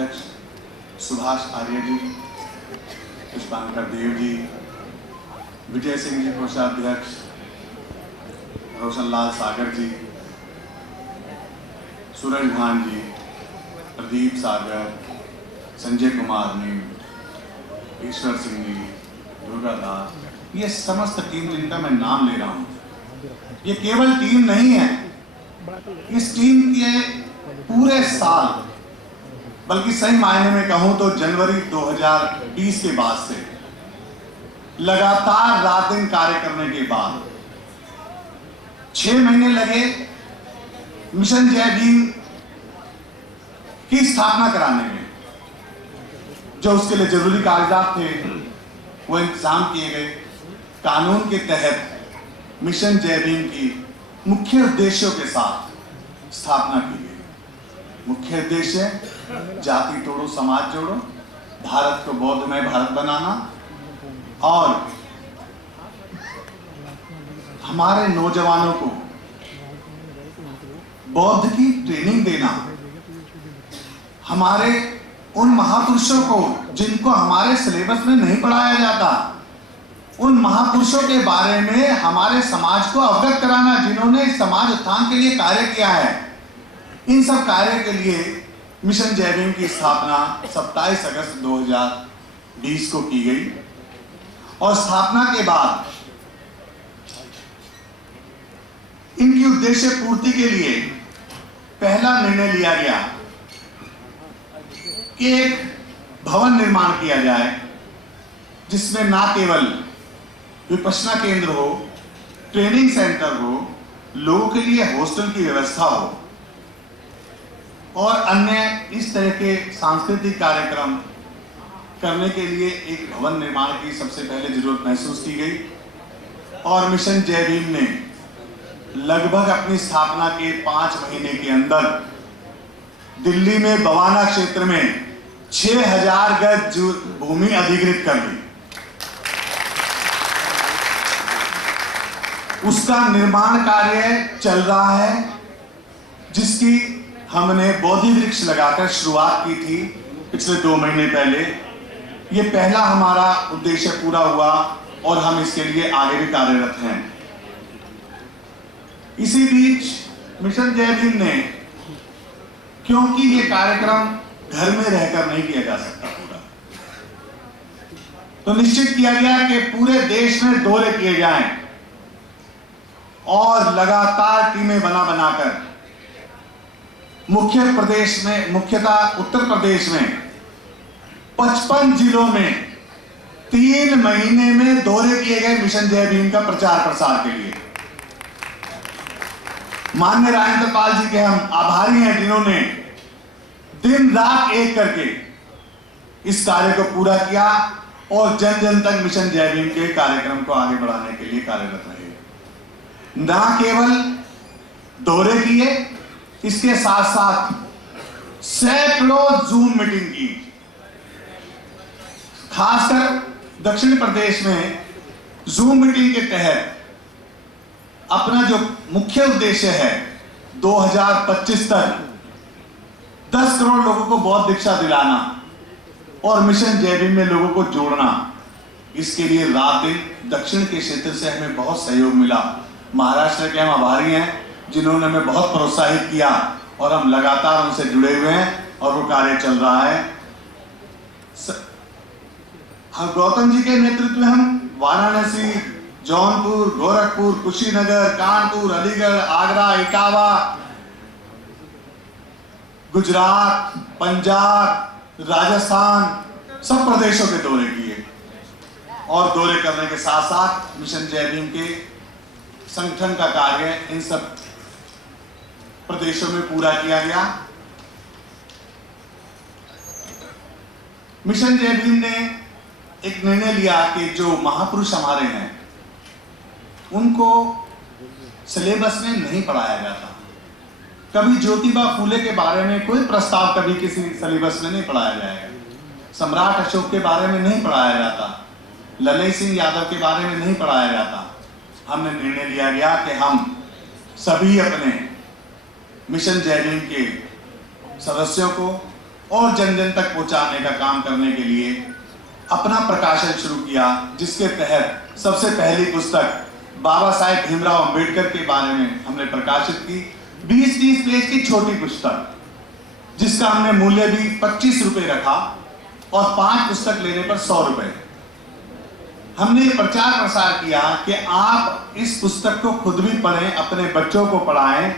अध्यक्ष सुभाष आर्य जी, पुष्पांकर देव जी, विजय सिंह जी कोषाध्यक्ष, रोशनलाल सागर जी, सूरज भान जी, प्रदीप सागर, संजय कुमार नीम, ईश्वर सिंह जी, दुर्गा दास, ये समस्त टीम जिनका मैं नाम ले रहा हूँ, ये केवल टीम नहीं है। इस टीम के पूरे साल, बल्कि सही मायने में कहूं तो जनवरी 2020 के बाद से लगातार रात दिन कार्य करने के बाद 6 महीने लगे मिशन जय भीम की स्थापना कराने में। जो उसके लिए जरूरी कागजात थे वो इंतजाम किए गए। कानून के तहत मिशन जय भीम की मुख्य उद्देश्यों के साथ स्थापना की गई। मुख्य उद्देश्य जाति तोड़ो समाज जोड़ो, भारत को बौद्धमय भारत बनाना और हमारे नौजवानों को बौद्ध की ट्रेनिंग देना, हमारे उन महापुरुषों को जिनको हमारे सिलेबस में नहीं पढ़ाया जाता, उन महापुरुषों के बारे में हमारे समाज को अवगत कराना जिन्होंने समाज उत्थान के लिए कार्य किया है। इन सब कार्य के लिए मिशन जय भीम की स्थापना 27 अगस्त 2020 को की गई और स्थापना के बाद इनकी उद्देश्य पूर्ति के लिए पहला निर्णय लिया गया कि एक भवन निर्माण किया जाए जिसमें ना केवल विपश्यना केंद्र हो, ट्रेनिंग सेंटर हो, लोगों के लिए हॉस्टल की व्यवस्था हो और अन्य इस तरह के सांस्कृतिक कार्यक्रम करने के लिए एक भवन निर्माण की सबसे पहले जरूरत महसूस की गई। और मिशन जय भीम ने लगभग अपनी स्थापना के 5 महीने के अंदर दिल्ली में बवाना क्षेत्र में 6000 गज भूमि अधिकृत कर ली। उसका निर्माण कार्य चल रहा है, जिसकी हमने बोधि वृक्ष लगाकर शुरुआत की थी पिछले 2 महीने पहले। ये पहला हमारा उद्देश्य पूरा हुआ और हम इसके लिए आगे भी कार्यरत हैं। इसी बीच मिशन जय भीम ने, क्योंकि ये कार्यक्रम घर में रहकर नहीं किया जा सकता पूरा, तो निश्चित किया गया कि पूरे देश में दौरे किए जाएं और लगातार टीमें बनाकर मुख्य प्रदेश में, मुख्यतः उत्तर प्रदेश में 55 जिलों में 3 महीने में दौरे किए गए मिशन जय भीम का प्रचार प्रसार के लिए। माननीय राजेंद्र पाल जी के हम आभारी हैं जिन्होंने दिन रात एक करके इस कार्य को पूरा किया और जन जन तक मिशन जय भीम के कार्यक्रम को आगे बढ़ाने के लिए कार्यरत रहे। ना केवल दौरे किए, इसके साथ साथ सैकड़ों जूम मीटिंग की। खासकर दक्षिण प्रदेश में जूम मीटिंग के तहत अपना जो मुख्य उद्देश्य है 2025 तक 10 करोड़ लोगों को बौद्ध दीक्षा दिलाना और मिशन जय भीम में लोगों को जोड़ना, इसके लिए रात दिन दक्षिण के क्षेत्र से हमें बहुत सहयोग मिला। महाराष्ट्र के हम आभारी हैं जिन्होंने हमें बहुत प्रोत्साहित किया और हम लगातार उनसे जुड़े हुए हैं और वो कार्य चल रहा है। गौतम जी के नेतृत्व में हम वाराणसी, जौनपुर, गोरखपुर, कुशीनगर, कानपुर, अलीगढ़, आगरा, इटावा, गुजरात, पंजाब, राजस्थान, सब प्रदेशों के दौरे किए और दौरे करने के साथ साथ मिशन जय भीम के संगठन का कार्य इन सब प्रदेशों में पूरा किया गया। मिशन जय भीम ने एक निर्णय लिया कि जो महापुरुष हमारे हैं उनको सिलेबस में नहीं पढ़ाया जाता। कभी ज्योतिबा फूले के बारे में कोई प्रस्ताव कभी किसी सिलेबस में नहीं पढ़ाया जाएगा। सम्राट अशोक के बारे में नहीं पढ़ाया जाता। ललई सिंह यादव के बारे में नहीं पढ़ाया जाता। हमने निर्णय लिया गया कि हम सभी अपने मिशन जय भीम के सदस्यों को और जन जन तक पहुंचाने का काम करने के लिए अपना प्रकाशन शुरू किया, जिसके तहत सबसे पहली पुस्तक बाबा साहेब भीमराव अंबेडकर के बारे में हमने प्रकाशित की। 20-30 पेज की छोटी पुस्तक, जिसका हमने मूल्य भी 25 रुपए रखा और 5 पुस्तक लेने पर 100 रुपए। हमने ये प्रचार प्रसार किया कि आप इस पुस्तक को खुद भी पढ़ें, अपने बच्चों को पढ़ाएं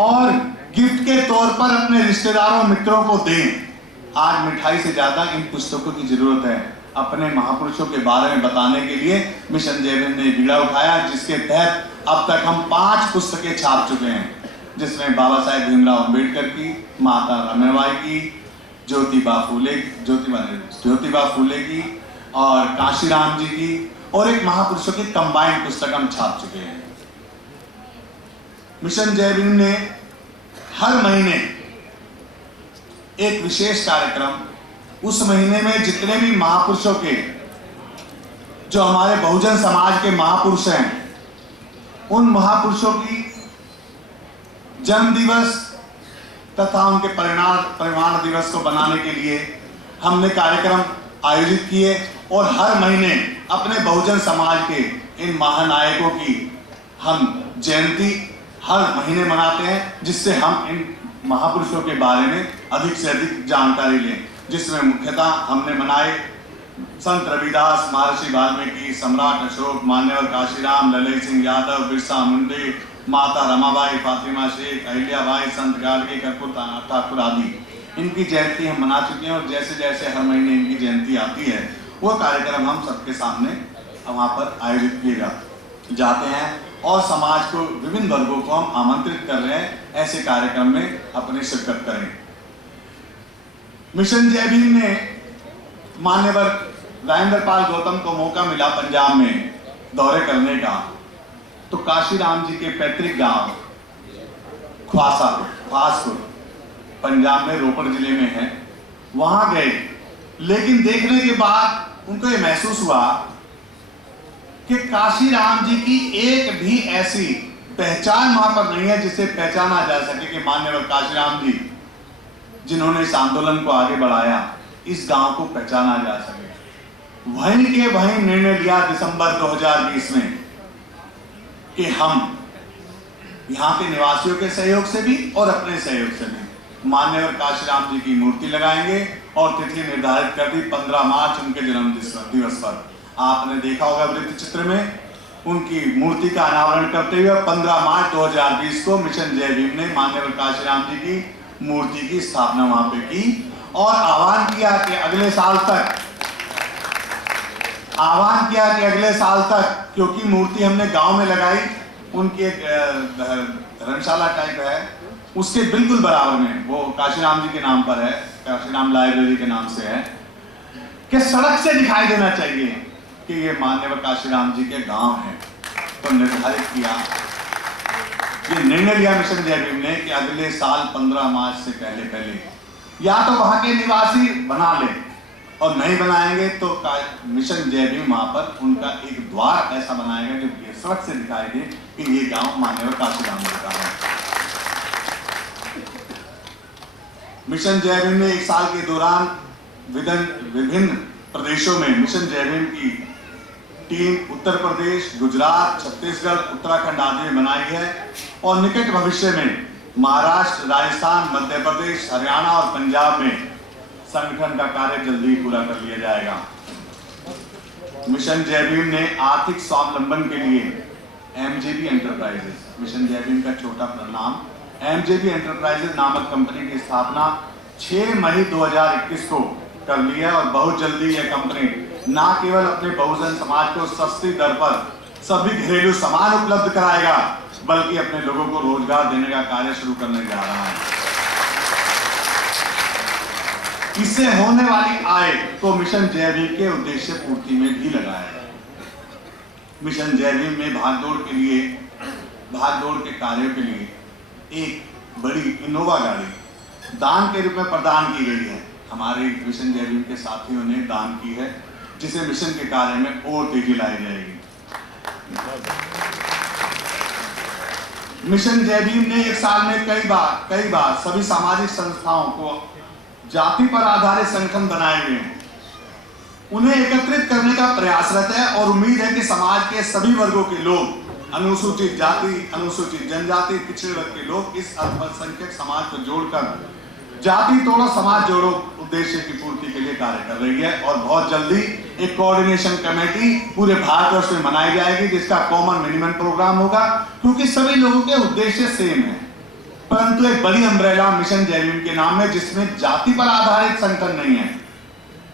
और गिफ्ट के तौर पर अपने रिश्तेदारों मित्रों को दें। आज मिठाई से ज्यादा इन पुस्तकों की जरूरत है। अपने महापुरुषों के बारे में बताने के लिए मिशन जय भीम ने बीड़ा उठाया, जिसके तहत अब तक हम 5 पुस्तकें छाप चुके हैं, जिसमें बाबा साहेब भीमराव अंबेडकर की, माता रमाबाई की, ज्योतिबा फूले की और काशीराम जी की, और एक महापुरुषों की कंबाइंड पुस्तक हम छाप चुके हैं। मिशन जय भीम ने हर महीने एक विशेष कार्यक्रम, उस महीने में जितने भी महापुरुषों के, जो हमारे बहुजन समाज के महापुरुष हैं, उन महापुरुषों की जन्म दिवस तथा उनके परिवार दिवस को बनाने के लिए हमने कार्यक्रम आयोजित किए और हर महीने अपने बहुजन समाज के इन महानायकों की हम जयंती हर महीने मनाते हैं, जिससे हम इन महापुरुषों के बारे में अधिक से अधिक जानकारी लें। जिसमें मुख्यतः हमने मनाए संत रविदास, महर्षि वाल्मीकि, सम्राट अशोक, मान्यवर काशीराम, ललित सिंह यादव, बिरसा मुंडे, माता रमाबाई, फातिमा शेख, अहिल्याबाई, संत गाडगे, कर्पूर ठाकुर आदि इनकी जयंती हम मना चुके हैं। और जैसे जैसे हर महीने इनकी जयंती आती है, वो कार्यक्रम हम सबके सामने वहाँ पर आयोजित किए जाते हैं और समाज को, विभिन्न वर्गों को हम आमंत्रित कर रहे हैं ऐसे कार्यक्रम में अपनी शिरकत करें। मिशन जय भीम ने मान्यवर राजेंद्र पाल गौतम को मौका मिला पंजाब में दौरे करने का, तो काशीराम जी के पैतृक गांव ख्वासपुर पंजाब में रोपड़ जिले में है, वहां गए। लेकिन देखने के बाद उनको ये महसूस हुआ कि काशीराम जी की एक भी ऐसी पहचान वहां पर नहीं है जिसे पहचाना जा सके कि मान्यवर काशीराम जी, जिन्होंने इस आंदोलन को आगे बढ़ाया, इस गांव को पहचाना जा सके। वहीं के वहीं निर्णय लिया दिसंबर 2020 में कि हम यहाँ के निवासियों के सहयोग से भी और अपने सहयोग से भी मान्यवर काशीराम जी की मूर्ति लगाएंगे और तिथि निर्धारित कर दी 15 मार्च उनके जन्म दिवस पर। आपने देखा होगा वृत्त चित्र में उनकी मूर्ति का अनावरण करते हुए 15 मार्च 2020 को मिशन जय भीम ने मान्यवर काशीराम जी की मूर्ति की स्थापना वहां पे की और आह्वान किया कि अगले साल तक, क्योंकि मूर्ति हमने गांव में लगाई, उनकी एक धर्मशाला टाइप है, उसके बिल्कुल बराबर में, वो काशीराम जी के नाम पर है, काशीराम लाइब्रेरी के नाम से है, कि सड़क से दिखाई देना चाहिए कि ये मान्यवर काशीराम जी के गांव है। तो निर्धारित किया, ये निर्णय लिया मिशन जय भीम ने कि अगले साल 15 मार्च से पहले या तो वहां के निवासी बना ले और नहीं बनाएंगे तो मिशन जय भीम वहां पर उनका एक द्वार ऐसा बनाएगा जो सड़क से दिखाई दे कि ये गांव मान्यवर काशीराम जी का है। मिशन जय भीम ने एक साल के दौरान विभिन्न प्रदेशों में मिशन जय भीम की टीम उत्तर प्रदेश, गुजरात, छत्तीसगढ़, उत्तराखंड आदि में बनाई है और निकट भविष्य में महाराष्ट्र, राजस्थान, मध्य प्रदेश, हरियाणा और पंजाब में संगठन का कार्य जल्दी ही पूरा कर लिया जाएगा। मिशन जय भीम ने आर्थिक स्वावलंबन के लिए एमजेबी एंटरप्राइजेस, मिशन जय भीम का छोटा नाम, एमजेबी एंटरप्राइजेस नामक कंपनी की स्थापना 6 मई 2021 को कर ली है और बहुत जल्दी यह कंपनी न केवल अपने बहुजन समाज को सस्ती दर पर सभी घरेलू सामान उपलब्ध कराएगा, बल्कि अपने लोगों को रोजगार देने का कार्य शुरू करने जा रहा है। इससे होने वाली आय को मिशन जय भीम के उद्देश्य पूर्ति में भी लगाया। मिशन जय भीम में भागदौड़ के कार्यों के लिए एक बड़ी इनोवा गाड़ी दान के रूप में प्रदान की गई है। हमारे मिशन जय भीम के साथियों ने दान की है, जिसे मिशन के कार्य में और तेजी लाई जाएगी। मिशन जय भीम ने एक साल में कई बार सभी सामाजिक संस्थाओं को जाति पर आधारित संगठन बनाए गए हैं, उन्हें एकत्रित करने का प्रयासरत है और उम्मीद है कि समाज के सभी वर्गों के लोग, अनुसूचित जाति, अनुसूचित जनजाति, पिछड़े वर्ग के लोग इस अल्पसंख्यक समाज को जोड़कर जाति तोड़ो समाज जोड़ो उद्देश्य की पूर्ति के लिए कार्य कर रही है। और बहुत जल्दी एक कोऑर्डिनेशन कमेटी पूरे भारतवर्ष में बनाई जाएगी जिसका कॉमन मिनिमम प्रोग्राम होगा, क्योंकि सभी लोगों के उद्देश्य सेम है, परंतु एक बड़ी अम्ब्रेला मिशन जय भीम के नाम में, जिसमें जाति पर आधारित संगठन नहीं है,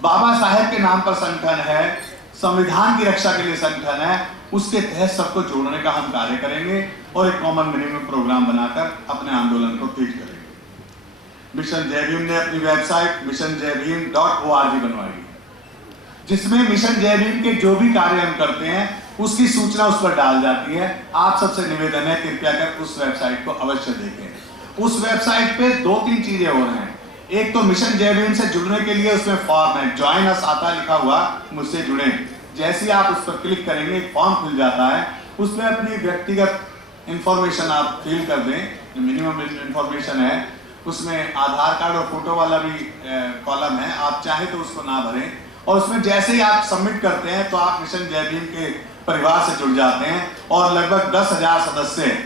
बाबा साहेब के नाम पर संगठन है, संविधान की रक्षा के लिए संगठन है, उसके तहत सबको जोड़ने का हम कार्य करेंगे और एक कॉमन मिनिमम प्रोग्राम बनाकर अपने आंदोलन को तेज करेंगे। मिशन जय भीम ने अपनी वेबसाइट missionjaybeam.org बनवाई है, जिसमें मिशन जय भीम के जो भी कार्य हम करते हैं उसकी सूचना उस पर डाल जाती है। आप सबसे निवेदन है कृपया कर उस वेबसाइट को अवश्य देखें। उस वेबसाइट पे 2-3 चीजें और हैं। एक तो मिशन जय भीम से जुड़ने के लिए उसमें फॉर्म है, ज्वाइन अस आता लिखा हुआ, मुझसे जुड़े। जैसे ही आप उस पर क्लिक करेंगे एक फॉर्म खुल जाता है, उसमें अपनी व्यक्तिगत इंफॉर्मेशन आप फिल कर दें, मिनिमम इंफॉर्मेशन है, उसमें आधार कार्ड और फोटो वाला भी कॉलम है, आप चाहे तो उसको ना भरें, और उसमें जैसे ही आप सबमिट करते हैं तो आप मिशन जय भीम के परिवार से जुड़ जाते हैं और लगभग 10,000 सदस्य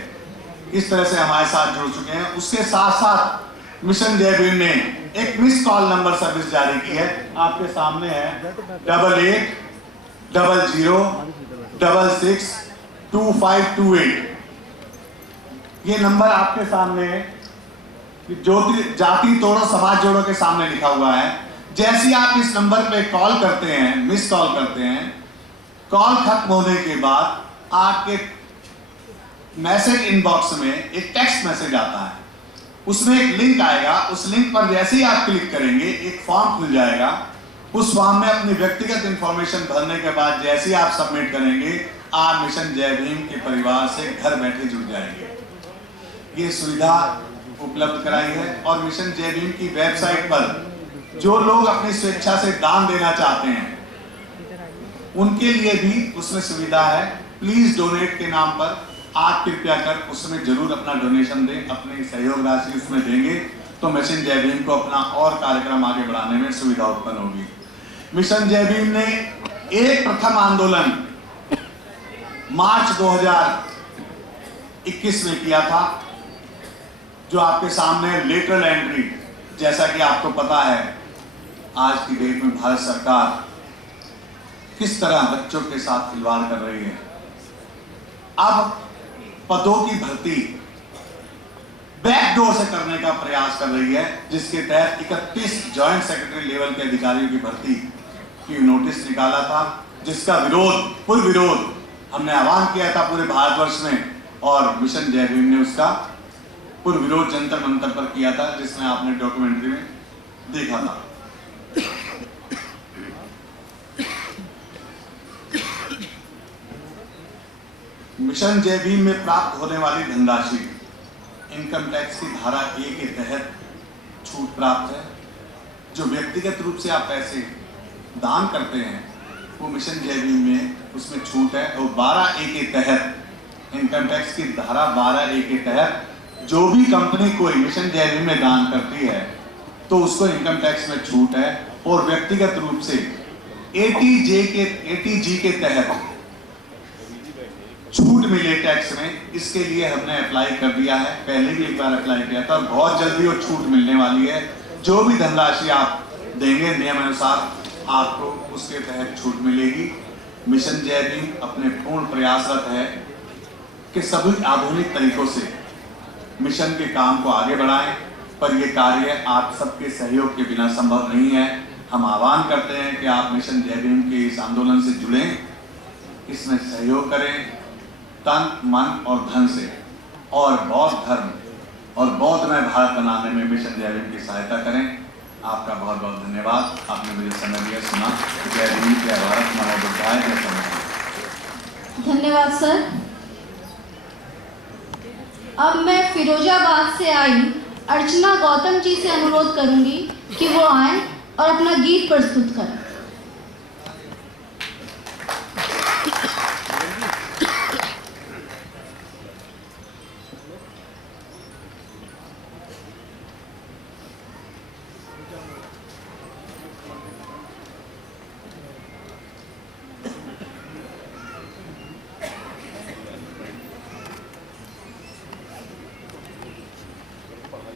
इस तरह से हमारे साथ जुड़ चुके हैं। उसके साथ साथ मिशन जय भीम ने एक मिस कॉल नंबर सर्विस जारी की है, आपके सामने है 8800662528। ये नंबर आपके सामने है, जाति तोड़ो समाज जोड़ो के सामने लिखा हुआ है। जैसे ही आप इस नंबर पे कॉल करते हैं, मिस कॉल करते हैं, कॉल खत्म होने के बाद आपके मैसेज इनबॉक्स में एक टेक्स्ट मैसेज आता है, उसमें एक लिंक आएगा, उस लिंक पर जैसे ही आप क्लिक करेंगे एक फॉर्म खुल जाएगा। उस फॉर्म में अपनी व्यक्तिगत इंफॉर्मेशन भरने के बाद जैसे ही आप सबमिट करेंगे आप मिशन जय भीम के परिवार से घर बैठे जुड़ जाएंगे। ये सुविधा उपलब्ध कराई है और मिशन जय भीम की वेबसाइट पर जो लोग अपनी स्वेच्छा से दान देना चाहते हैं उनके लिए भी उसमें सुविधा है। प्लीज डोनेट के नाम पर आप कृपया कर उसमें जरूर अपना डोनेशन दें, अपनी सहयोग राशि उसमें देंगे तो मिशन जय भीम को अपना और कार्यक्रम आगे बढ़ाने में सुविधा उत्पन्न होगी। मिशन जय भीम ने एक प्रथम आंदोलन मार्च 2021 में किया था, जो आपके सामने लेटरल एंट्री, जैसा कि आपको पता है आज की डेट में भारत सरकार किस तरह बच्चों के साथ खिलवाड़ कर रही है। अब पदों की भर्ती बैकडोर से करने का प्रयास कर रही है, जिसके तहत 31 जॉइंट सेक्रेटरी लेवल के अधिकारियों की भर्ती की नोटिस निकाला था, जिसका पूर्ण विरोध हमने आह्वान किया था पूरे भारतवर्ष में, और मिशन जय भीम ने उसका पूर्ण विरोध जंतर मंतर पर किया था, जिसमें आपने डॉक्यूमेंट्री में देखा था। मिशन जय भीम में प्राप्त होने वाली धनराशि इनकम टैक्स की धारा 1 के तहत छूट प्राप्त है। जो व्यक्तिगत रूप से आप पैसे दान करते हैं वो मिशन जय भीम में उसमें छूट है, और 12A के तहत इनकम टैक्स की धारा 12A के तहत जो भी कंपनी कोई मिशन जय भीम में दान करती है तो उसको इनकम टैक्स में छूट है। और व्यक्तिगत रूप से ATG के तहत छूट मिले टैक्स में, इसके लिए हमने अप्लाई कर दिया है, पहले भी एक बार अप्लाई किया था और बहुत जल्दी वो छूट मिलने वाली है। जो भी धनराशि आप देंगे नियम अनुसार आपको उसके तहत छूट मिलेगी। मिशन जय भीम अपने पूर्ण प्रयासरत है कि सभी आधुनिक तरीकों से मिशन के काम को आगे बढ़ाएं, पर यह कार्य आप सबके सहयोग के बिना संभव नहीं है। हम आह्वान करते हैं कि आप मिशन जय भीम के इस आंदोलन से जुड़ें, इसमें सहयोग करें तन मन और धन से, और बौद्ध धर्म और बौद्धमय भारत बनाने में मिशन जय भीम की सहायता करें। आपका बहुत बहुत धन्यवाद, आपने मुझे समय दिया, सुना। जय भीम, जय भारत, नमो बुद्धाय, जय संविधान। धन्यवाद सर। अब मैं फिरोजाबाद से आई अर्चना गौतम जी से अनुरोध करूंगी कि वो आए और अपना गीत प्रस्तुत करें।